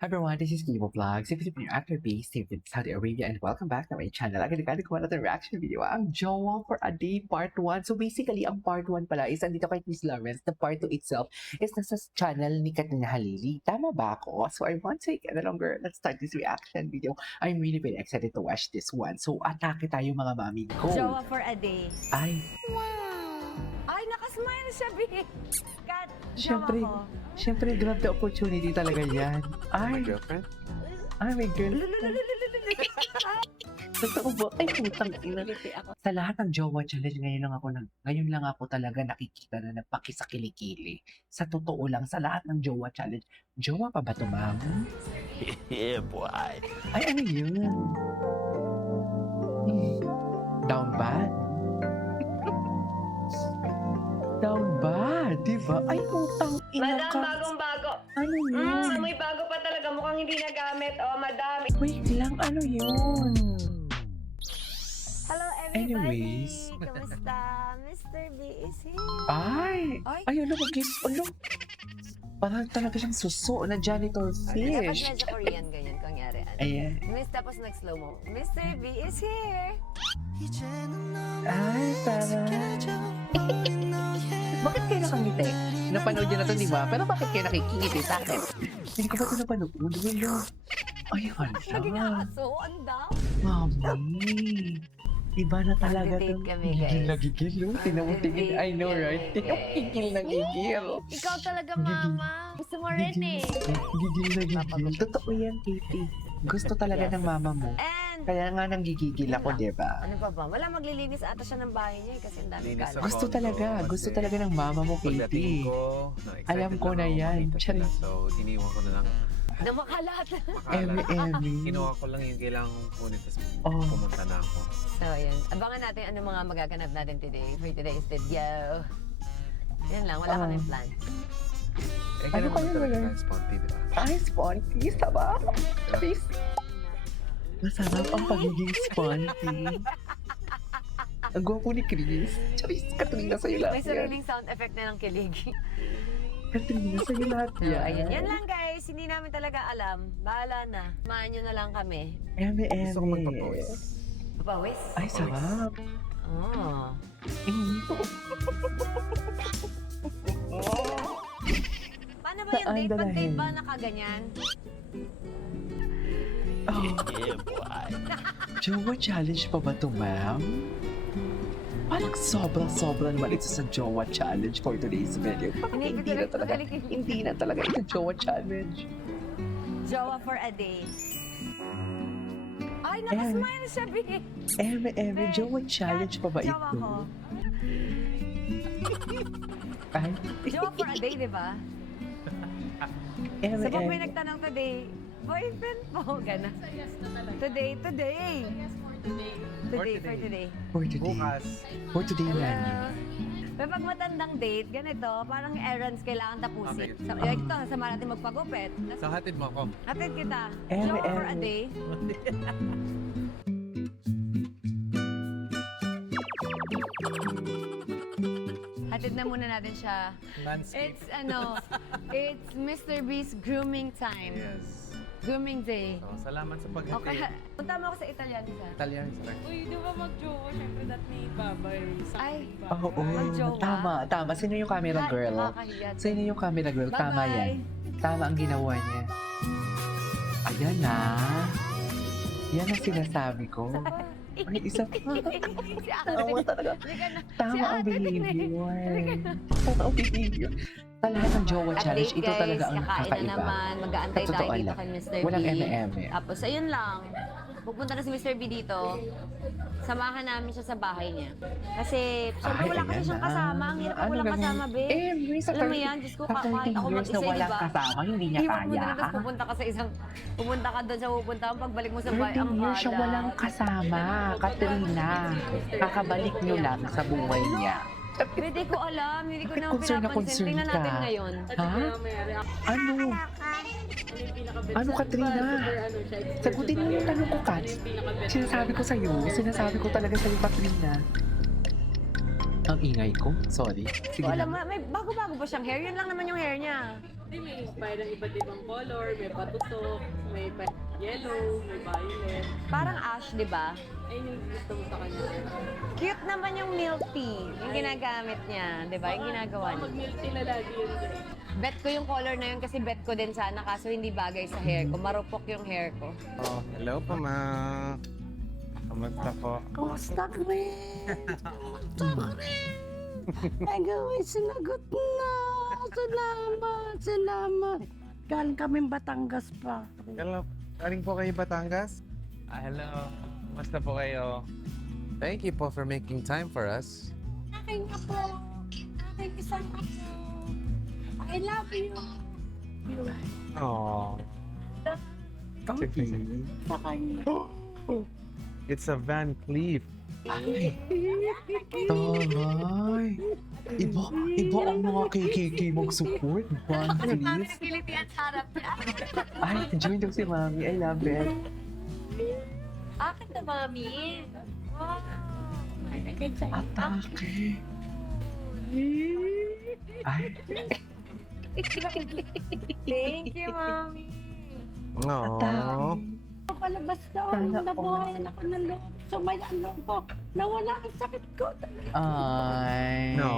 Everyone, this is Kibo Vlogs. If you're after base, stay with Saudi Arabia and welcome back to my channel. Agad ko another reaction video. Ang Jowa for a Day Part 1. So basically, ang Part 1 pala is andito kay Miss Lawrence. The Part 2 itself is nasa channel ni Katrina Halili. Tama ba ako? So I want to no longer, let's start this reaction video. I'm really very excited to watch this one. So atake tayo mga mami. Go! Jowa for a Day. Ay, Ay, nakasmile siya, Bi. Kat, syempre, jowa ko. syempre grab the opportunity talaga yan. Ay, Girlfriend? ay my girl. Totoo ba? Ay, putang ina. Ngiti ako. Sa lahat ng Jowa Challenge, ngayon lang ako talaga nakikita na nagpakisakilikili. Sa totoo lang, sa lahat ng Jowa Challenge, Jowa pa ba ito, ma'am? Yeah, boy. Ay, ano yun? Down bad? Down bad, di ba? Ay, putang ina Madam, ka. bagong-bago. Ano yun? Amoy bago pa talaga. Mukhang hindi nagamit. Oh, madam. Wait lang, ano yun? Hello, everybody. Anyways. Kamusta? Mr. B is here. Ay! Ay. Ay, ano mag-kiss? Ano? Parang talaga siyang suso na janitor Dapat fish. medyo Korean ganyan, kunyari. Ayan. Miss, tapos nag-slow mo. Mr. B is here. Ay, tara. Bakit kayo nakangiti? Napanood niyo na to, di ba? Pero bakit kayo nakikingiti sa akin? Hindi ko ba ito napanood? Wala. Ay, Naging hala. aso. Anda. Mami. Iba na talaga Nagdi-date to. kami, guys. Nagigil, no? Tinamong-tigil. I know, right? Nagdi-date kami. Gigil na gigil. Ikaw talaga, mama. Gusto mo rin eh. Gigil na gigil. Totoo yan, Katie. Gusto talaga Yes. ng mama mo. And, Kaya nga nang gigigil ako, di ba? ano pa ba? Wala maglilinis ata siya ng bahay niya eh, kasi ang daming Linis kalat. ako. Gusto talaga. Gusto talaga ng mama mo, Pagdating Katie. ko, excited Alam ko lang na ako yan. makita Charing. sila. So, iniwan ko na lang Na makalat. Eme, makalat. eme. Kinuha ko lang yung kailangan kong kunin, tapos Oh. pumunta na ako. So, ayun. Abangan natin ano mga magaganap natin today for today's video. Yan lang, wala Oh. kaming plan. Eh, Ano ganun kayo talaga wala? ang sponty, di ba? Ay, sponty. Sarap. Please. Masarap ang pagiging sponty. Ang gwapo ni Chris. Charis, Katrina sa'yo lahat May yan. sariling sound effect na ng kilig. Katrina sa'yo lahat So, yan. ayun. Yan lang guys. Hindi namin talaga alam. Bahala na. Samahan nyo na lang kami. Eme, eme. Gusto ko magpapawis. Papawis? Ay, sarap. Oh. Paano ba yung Saan date? Pag date dalahin? ba nakaganyan? Oh, Yeah, boy. Jowa Challenge pa ba ito, ma'am? Parang sobra-sobra naman ito sa Jowa Challenge for today's video. Hindi Hindi na talaga. Hindi na talaga ito Jowa Challenge. Jowa for a day. Ay, nakasmile siya, Bi. Eme, eme. Be, Jowa Challenge pa ba Jowa ito? ko. Ay, Jowa for a day, di ba? eme, So, pag may eme. nagtanong today, boyfriend po, gana. Today. Today, for today. For today. Bukas. For today, Hello. Nani. Pero pag matandang date, ganito, parang errands kailangan tapusin. Okay. So, like ito, sama natin magpagupit. So, hatid mo ako. Hatid kita. Eme, Jowa for a eme. day. Hatid na muna natin siya. Landscape. It's Mr. B's grooming time. Yes. Grooming day. So, salamat sa Okay, pag-hatid. punta mo ako sa Italianisa. Italian, sir. Uy, di ba mag-jowa? Siyempre, that may babay. Ay. Oo, Mag-jowa. tama. Sino yung camera girl? Nakakahiya. Sino yung camera girl? Tama Bye-bye. yan. Tama ang ginawa niya. Ayan na. Yan ang sinasabi ko. Ay, isa pa. Si ate. Tama talaga. Halika na. Tama Si ang ate, behavior. Tama ang behavior. Sa lahat ng Jowa Challenge, Update ito guys, talaga ang kakain na kakaiba. naman. Mag-aantay Sa tayo totoo dito lang. kay Mr. Walang B. eme-eme. Tapos ayun lang. Pupunta na si Mr. B dito. Samahan namin siya sa bahay niya. Kasi, syempre Ay, wala kasi ayan siyang na. kasama. Ang hirap Ano wala ganun? kasama, be. May sa Alam mo 30 yan, Diyos ko, sa kahit 30 ako years na mag-isa, di walang ba? kasama, hindi niya Iwan mo na kaya. rin, tapos pupunta ka sa isang, pupunta ka doon sa pupunta mo, pagbalik mo sa bahay, 30 ang years siya alat. walang kasama. Katrina, kakabalik nyo lang sa buhay niya. Hindi ko alam, hindi ko Bakit na concern na pinapansin. concern Tingnan ka? natin ngayon. Ha? Ano? Ano, Katrina? Sagutin mo yung tanong ko, Kat. Sinasabi ko sa'yo. Sinasabi ko talaga sa'yo, Katrina. Ang ingay ko? Sorry. Hindi Sige ko alam, na. may bago-bago ba siyang hair? Yun lang naman yung hair niya. Hindi, may parang iba't ibang color, may patusok, may yellow, may violet. Parang ash, di ba? Ayun yung gusto mo sa kanya. Cute naman yung milk tea. Yung ginagamit niya, di ba? Yung ginagawa niya. Mag-milk tea na lagi yun. Bet ko yung color na yun kasi bet ko din sana kaso hindi bagay sa hair ko. Marupok yung hair ko. Oh, hello po, ma. Kamusta po? Kumusta ka rin? Kumusta ka rin? Ay, gawin, sinagot na. Salamat. Galing kaming Batangas pa. Hello. Galing po kayo Batangas? Hello. Kamusta po kayo? Thank you po for making time for us. Aking apo. Aking isang apo. I love you. Aww. Sa kanya. It's a Van Cleef. Ay! Iba ang mga KKK mag-support. One, please. Philippines harap niya. Ay, join daw si Mami. I love it. Akin na, mami. Wow. Atake. Ay, Thank you, mami. Aww. Palabas doon. Nabuhayan ako ng loob. Sumaya ang loob ko. Nawala ang sakit ko. ay. No.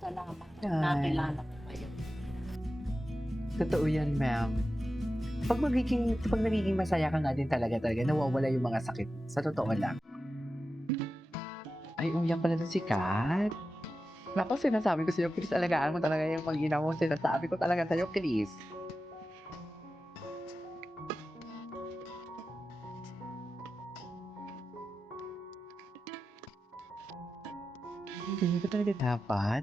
Salamat. Ay. Nakilala ko kayo. Totoo yan, ma'am. Pag nagiging masaya ka nga din talaga, nawawala yung mga sakit. Sa totoo lang. Ay, umiyak pala doon si Kat. Naku, sinasabi ko sa'yo, Chris, alagaan mo talaga yung mag-ina mo. Sinasabi ko talaga sa'yo, Chris. Ganyan ba talaga dapat?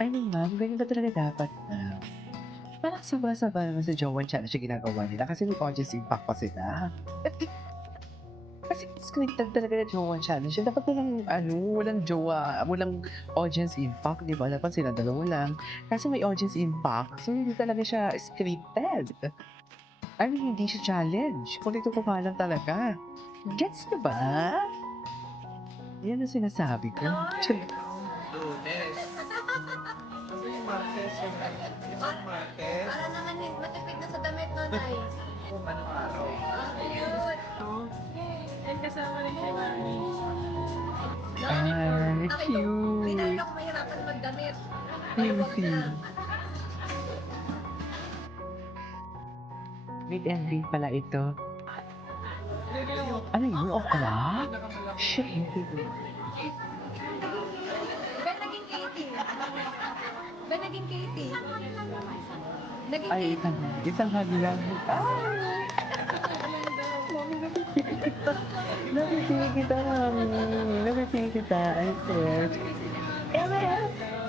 Ay, ma'am, ganyan ba talaga dapat na? Parang sabah-sabah naman sa Jowan Challenge yung ginagawa nila kasi may audience impact pa sila. Kasi disconnected talaga na Jowan Challenge. Dapat walang jowa, walang audience impact, di ba? Dapat sila dalawa lang. Kasi may audience impact, so hindi talaga siya scripted. I mean, hindi siya challenge. Kung ito pa lang talaga. Gets na ba? Yan ang sinasabi ko. Lunes. Kasi yung Martes yung Martes. Para naman matipid na sa damit nun ay. Kung anong araw. And kasama rin si Mami. Ay, cute. ako mahirapan magdamit. Cute. Meet and greet pala ito. Ano yun? Okra? Shit. Ben naging Katie. Ben naging Katie. Naging Ay, isang hagi lang. Ay! Mami, napipili kita. Napipili kita, Mami. Napipili kita. I said.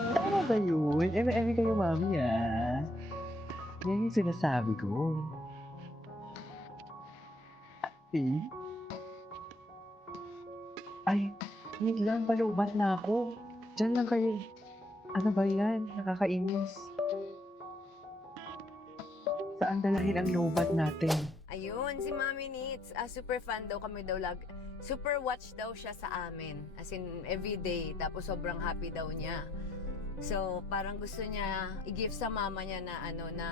Tama ba yun? Eme kayo, Mami, ah. Yan yung sinasabi ko. Eh? Ay, wait lang, palubat na ako. Diyan lang kayo. Ano ba yan? Nakakainis. Saan dalahin ang lobat natin? Ayun, si Mami Neats, super fan daw kami daw super watch daw siya sa amin. As in, everyday. Tapos sobrang happy daw niya. So, parang gusto niya i-give sa mama niya na na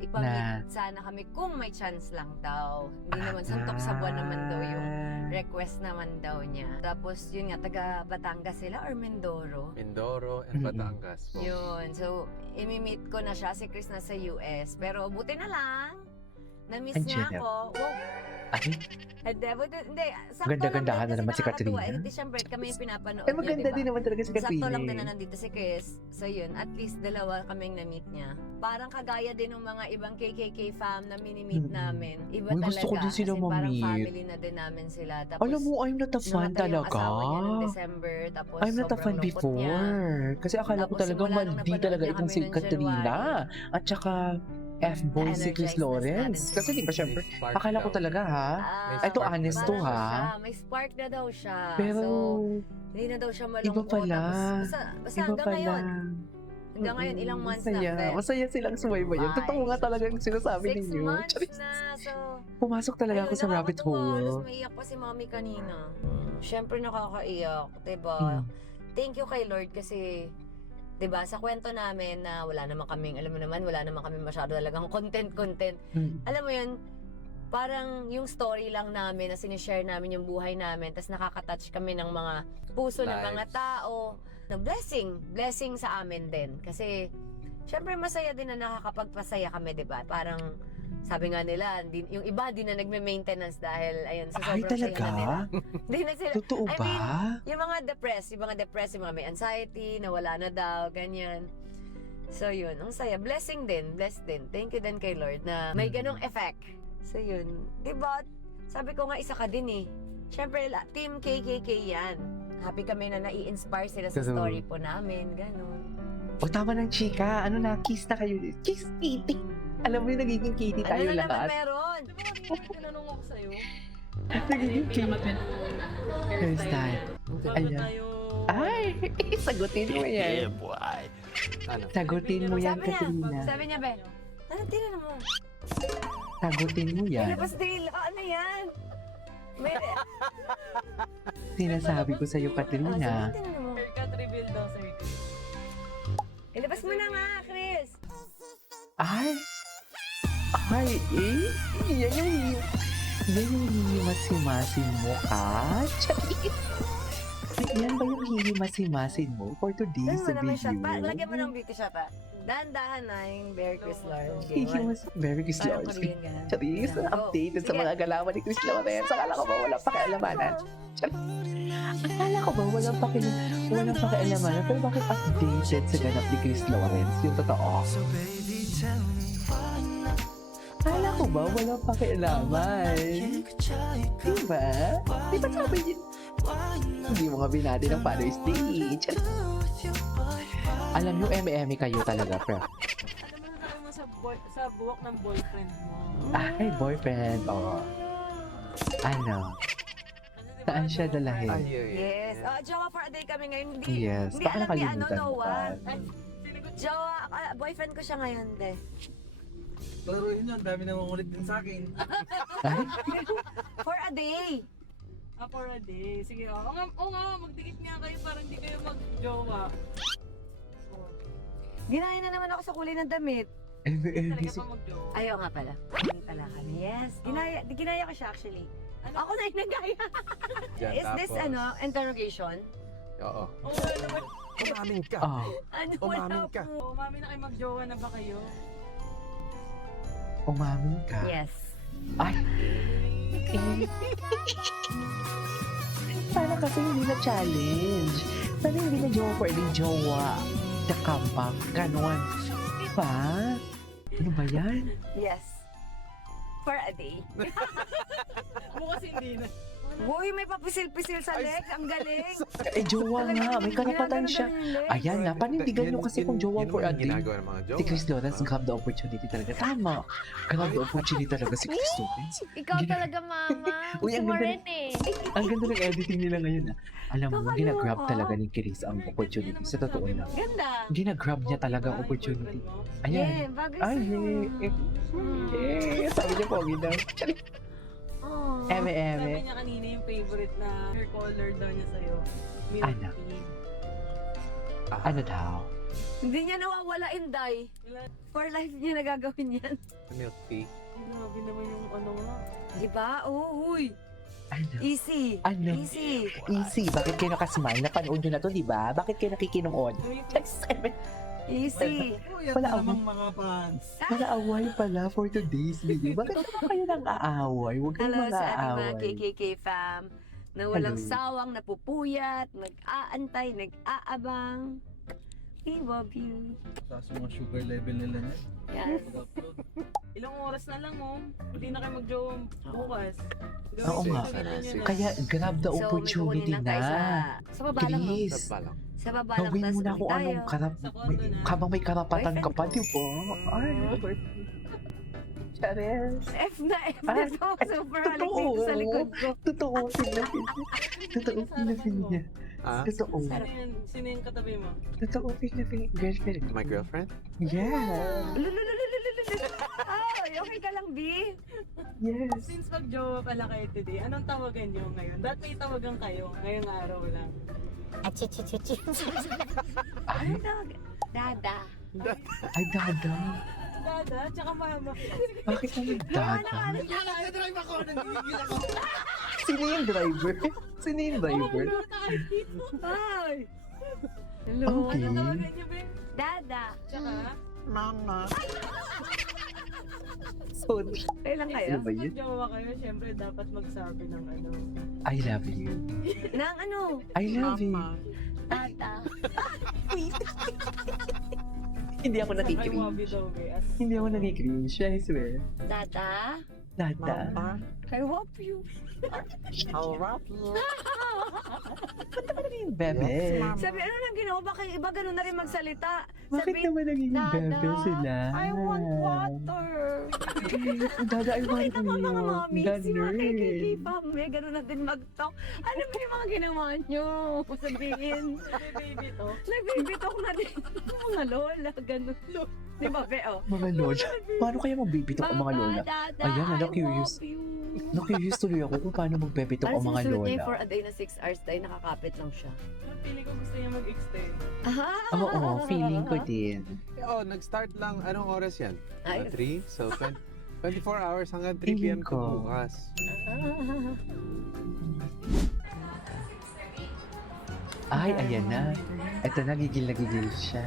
ipamit sana kami kung may chance lang daw. Hindi naman, santok sa buwan naman daw yung request naman daw niya. Tapos, yun nga, taga Batangas sila or Mindoro. Mindoro and Batangas po. Yun. So, imi-meet ko na siya. Si Chris nasa US. Pero, buti na lang. Na-miss niya Angela. ako. Wow. Ay, Hindi. Sakto ganda-gandahan lang din na naman si kasi Katrina. nakakatuwa. Eh, siyempre, kami yung pinapanood ay maganda din naman talaga si Sakto Katrina. lang din na nandito si Chris. So yun, at least dalawa kaming na-meet niya. Parang kagaya din ng mga ibang KKK fam na mini-meet namin. Iba Uy, talaga. gusto ko din sila As in, parang ma-meet. family na din namin sila. Tapos, Alam mo, I'm not a fan namatay yung talaga. asawa niya noong December. Tapos I'm not a sobrang fan lungkot niya. before. Kasi akala ko Tapos talaga simula nung maldi napanood talaga niya itong kami si nung Katrina. January. At saka F-boy si Chris Na-energize na Lawrence. natin Kasi di ba syempre, May spark akala ko daw. talaga ha. May Ito spark honest na to daw ha. Siya, may spark na daw siya. Pero, So, hindi na daw siya iba malungkot. pala. Tapos, basta Iba hanggang pala. ngayon. Hanggang ngayon, ilang months Masaya. na. Masaya silang sumaybayan. Ay, Totoo nga talaga yung sinasabi 6 ninyo. months Charis. na. So, Pumasok talaga ako sa rabbit nakakatuwa. Tapos hole. maiyak pa si mami kanina. Siyempre nakakaiyak, diba? Mm. Thank you kay Lord kasi 'Diba? Sa kwento namin na wala naman kaming, alam mo naman, wala naman kaming masyado talagang content. Alam mo yun, parang yung story lang namin na sinishare namin yung buhay namin, tapos nakaka-touch kami ng mga puso ng mga Lives. tao. Na blessing sa amin din. Kasi, syempre masaya din na nakakapagpasaya kami, 'di ba? Parang, sabi nga nila, yung iba din na nagme-maintenance dahil, ayun, sa Ay, sobrang saya na nila. talaga? Di na sila, Totoo I ba? mean, yung mga depressed, yung mga may anxiety, na wala na daw, ganyan. So yun, ang saya. Blessing din, blessed din. Thank you din kay Lord na may ganong effect. So yun, di ba? Sabi ko nga, isa ka din eh. Siyempre, team KKK yan. Happy kami na nai-inspire sila sa True. story po namin, ganon. O tama ng chika, ano na, kiss na kayo. Kiss kitty. Alam mo yung nagiging kitty Ano tayo na naman lahat. meron? Di ba kanina tinanong ako sa'yo? Nagiging kitty. Pinakamagandang Hairstyle. Bago Ayan. tayo... Ay, sagutin mo yan. Ano? Sagutin mo yan, Sabi niya, Katrina. sabi niya, be, ano, tinan mo? Sagutin mo yan. Ilabas dila, ano yan? May, Sinasabi ko sa'yo, sabi, Katrina. tinan mo. Haircut reveal daw sa'yo. Ilabas mo na nga, Chris. Ay! Ay, eh? Yan yung hihimas-himasin mo, ka? Charis! Yan ba yung hihimas-himasin mo for today's Ano mo naman siya? video? Lagyan mo ng beauty shot, ha? Dahan-dahan na yung Bear Chris Lawrence. Hihimas, very Chris Parang Lawrence. Korean ganun. Charis, Go. updated sa Sige. mga galawan ni Chris Lawrence. Akala ko ba walang pakialamanan? Charis. Akala ko ba walang pakialamanan? Pero bakit updated sa ganap ni Chris Lawrence? Yung totoo. Akala ko ba walang pakialaman? Diba? Diba sabi niya? Hindi mo nga binati ng follow stage. Alam nyo, eme kayo talaga, pre. Alam mo na mo sa buwak ng boyfriend mo. Ay, boyfriend. Oo. Ano? Ano, di ba? Saan siya dalahin? Yes. Oh, jowa for a day kami ngayon. Hindi, Yes. hindi Baka alam ni nakalimutan mo Noah. pa. Jowa, boyfriend ko siya ngayon, de. Laro yun yun, dami nangungulit din sa akin. Ay, For a day. For a day. Sige, oo nga, magdikit nga kayo para hindi kayo mag-jowa. Oh, Ginaya na naman ako sa kulay ng damit. talaga pa mag-jowa. Ayaw nga pala. Hindi pala kami. Yes. Ginaya ko siya actually. Ako na yung nagaya. Yan, Is this tapos- interrogation? Oo. Oo, wala naman. Umamin ka. oh. Ano Umamin wala ka. po. Umami na kayo mag-jowa na ba kayo? Umamin ka. Yes. Ay. Sana kasi hindi na challenge. Sana hindi na jowa for the jowa. The comeback. Ganon. Diba? Ano ba yan? Yes. For a day. Bukas hindi na. Uy, may papisil-pisil sa legs. Ang galing. Eh, jowa nga. May karapatan siya. Ayan na, panindigan nyo kasi kung jowa for a day. ginagawa ng mga jowa. Si Chris Lawrence, grab the opportunity talaga. Tama. Grab the opportunity talaga si Chris Lawrence. Ikaw talaga, mama. Uy, Gusto ang mo ganda- rin eh. Ang ganda ng editing nila ngayon. Alam mo, Kakaloka. ginagrab talaga ni Chris ang opportunity. Sa totoo lang. Ganda. Ginagrab niya talaga ang opportunity. Ayan. Yeah, bagay Ay, sa'yo. Sabi niya, pogi daw. Oh. Eme. Sabi niya kanina yung favorite na hair color daw niya sa'yo. Milk Ano? tea. Ano daw? Hindi niya nawawala, Inday. For life niya nagagawin yan. Milk tea. Grabe naman yung ano nga. Diba? Oh, uy. Ano? Easy. Ano? Easy. Easy. Bakit kayo nakasmile? Napanood nyo na to, di ba? Bakit kayo nakikinuod? Easy. Uy, at Wala namang mga fans. Wala away pala for today's video. Bakit naman kayo nang aaway? Huwag kayong Hello sa ating mga mag-aaway. KKK fam na walang Hello. sawang napupuyat, nag-aantay, nag-aabang. We love you. Tapos mga sugar level nila niya. Yes. Pag-upload. Ilang oras na lang oh. Hindi na kayo mag-jowa bukas. Oo nga. Kaya grab the So, may opportunity kukunin lang tayo na. sa baba lang. No? Chris, Sa balang. Sa baba lang gawin tayo mo na sa kung tayo. anong Sa condo na. habang may karapatan ka pa, Boyfriend di ba? Ay, Charis. F na F na Ah, so, super halik totoo. dito sa likod ko. Totoo, pinapin niya. Totoo, pinapin niya. Ah? Totoo. Sino yung katabi mo? Totoo, pinapin. Girlfriend. My girlfriend? Yeah. Lululululululul. Ay, okay ka lang, B? Yes. Since mag-jowa pala kayo today, anong tawagan niyo ngayon? Dati may tawagan kayo, ngayong araw lang. Achichichichi. Ay, Dada. ay, dada. Dada, tsaka mama. Bakit naman dada? Nag-drive ako, nagigil ako. Sino yung driver? Sino yung driver? Hi! Hello. Okay. Anong tawagan niyo, Ben? Dada. Tsaka? Mama. Sorry. Kailan kayo? Ano ba yun? Mag-jowa kayo, syempre dapat magsabi ng ano. I love you. Nang ano? I love you. Dada. Hindi ako I nakikringe. love you daw, be. As Hindi ako nakikringe. I swear. Dada. Dada. Mama. I love you. I'll wrap you. Bebe. Yes, Mama. Sabi, ano nang ginawa? Bakit iba ganun na rin magsalita? Bakit Sabi, naman naging Dada, bebe sila? I want water. Dada, I want Nakita mo mga mami, si mga Ganun. kay Pame, ganun na din mag-talk. Ano ba yung mga ginawa nyo? Sabihin, baby to. nagbibitok na din yung mga lola, ganun. Di ba, Be? Oh. Mga lola. Paano kaya magbibitok ang mga lola? Dada, Ayan, I na-curious. love you. Na-curious tuloy ako kung paano magbebitok ang mga sinusunod niya lola. for a day na 6 hours dahil nakakapit lang siya. Pero feeling ko gusto niya mag-extend. Oo, feeling ko din. Oh, nag-start lang. Anong oras yan? Ay. 3? So, 24 hours hanggang 3 Feeling p.m. to ko. bukas. Ay, ayan na. Ito na, gigil na gigil siya.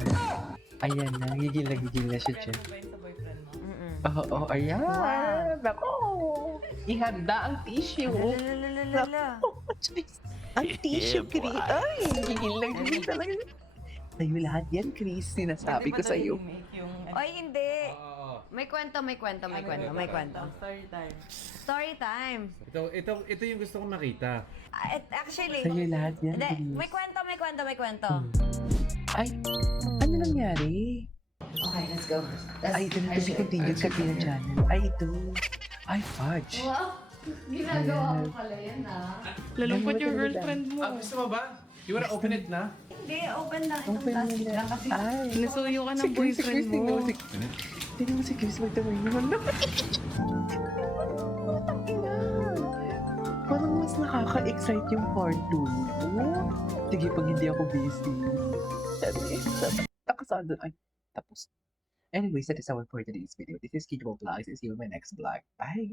Ayan na, gigil na siya dyan. Ano ba yun sa boyfriend mo? Oo, ayan. Nako. Ihanda ang tissue. Lalalala. Ang tissue, Chris. Ay, gigil na gigil talaga. Sa'yo lahat yan, Chris. Sinasabi ko sa'yo. Oy, hindi. Oo. May kwento. Story time. Story time. Ito yung gusto kong makita. Actually, Sa'yo lahat yan, hindi. Chris. May kwento. Ay, ano nangyari? Okay, let's go. Ay, ito na si continue sa Pina channel. Ay, ito. Ay, fudge. Wow! Ginagawa mo pala yan, Lalungkot yung girlfriend mo. gusto mo ba? You wanna open it na? Hindi, open lang. Itong Open plastic mo lang na. kasi. Ay, Nasuyo ka si ng Chris, boyfriend tingnan mo. mo si tingnan mo si Chris, magtawin naman na. Parang mas nakaka-excite yung part 2. Sige, pag hindi ako busy. Nakasado. Ay, tapos. Anyways, that is our for today's video. This is Kidwo Vlogs. See you in my next vlog. Bye!